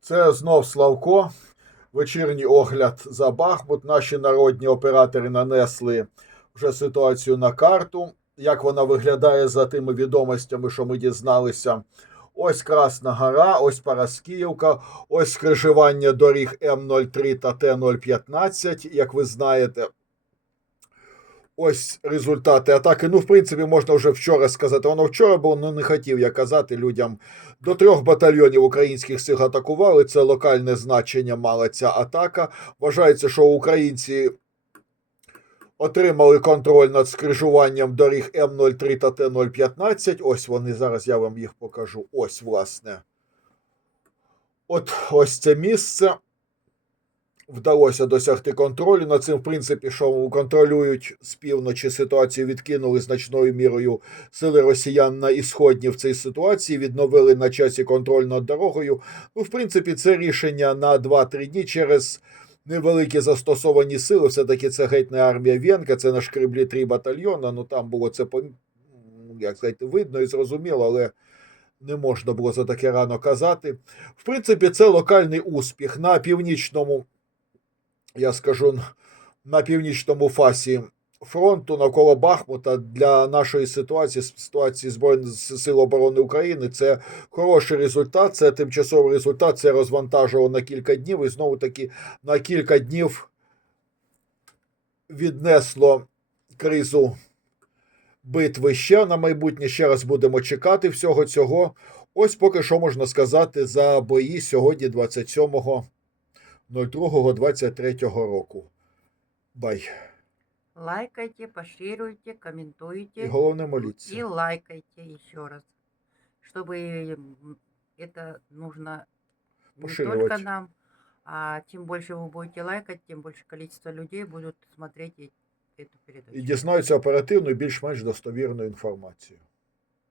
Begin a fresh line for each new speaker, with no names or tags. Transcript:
Це знов Славко. Вечірній огляд за Бахмут. Наші народні оператори нанесли вже ситуацію на карту. Як вона виглядає за тими відомостями, що ми дізналися. Ось Красна Гора, ось Параскіївка, ось скрижування доріг М03 та Т-015, як ви знаєте. Ось результати атаки. Ну, в принципі, можна вже вчора сказати. Воно вчора було, ну не хотів я казати людям. До трьох батальйонів українських сил атакували. Це локальне значення мала ця атака. Вважається, що українці отримали контроль над скрижуванням доріг М03 та Т-015. Ось вони зараз я вам їх покажу. Ось, власне. От ось це місце. Вдалося досягти контролю. над цим, в принципі, що контролюють з півночі ситуацію, відкинули значною мірою сили росіян на ісходні в цій ситуації, відновили на часі контроль над дорогою. Ну, в принципі, це рішення на 2-3 дні через невеликі застосовані сили. Все-таки це геть не армія Венка, це на шкреблі 3 батальйона. Ну там було це пом- як сказати, видно і зрозуміло, але не можна було за таке рано казати. В принципі, це локальний успіх на північному, я скажу, на північному фасі фронту навколо Бахмута для нашої ситуації, ситуації Збройних сил оборони України, це хороший результат, це тимчасовий результат, це розвантажило на кілька днів і знову таки на кілька днів віднесло кризу битви ще на майбутнє. Ще раз будемо чекати всього цього. Ось поки що можна сказати за бої сьогодні, 27.02.23 року. Бай.
Лайкайте, поширюйте,
І
комментуйте
головне
и
моліться.
лайкайте еще раз, чтобы м, это нужно не
Поширювать.
только нам, а чем больше вы будете лайкать, тем больше количество людей будут смотреть и- эту передачу.
І дізнаються оперативну і більш-менш достовірну інформацію.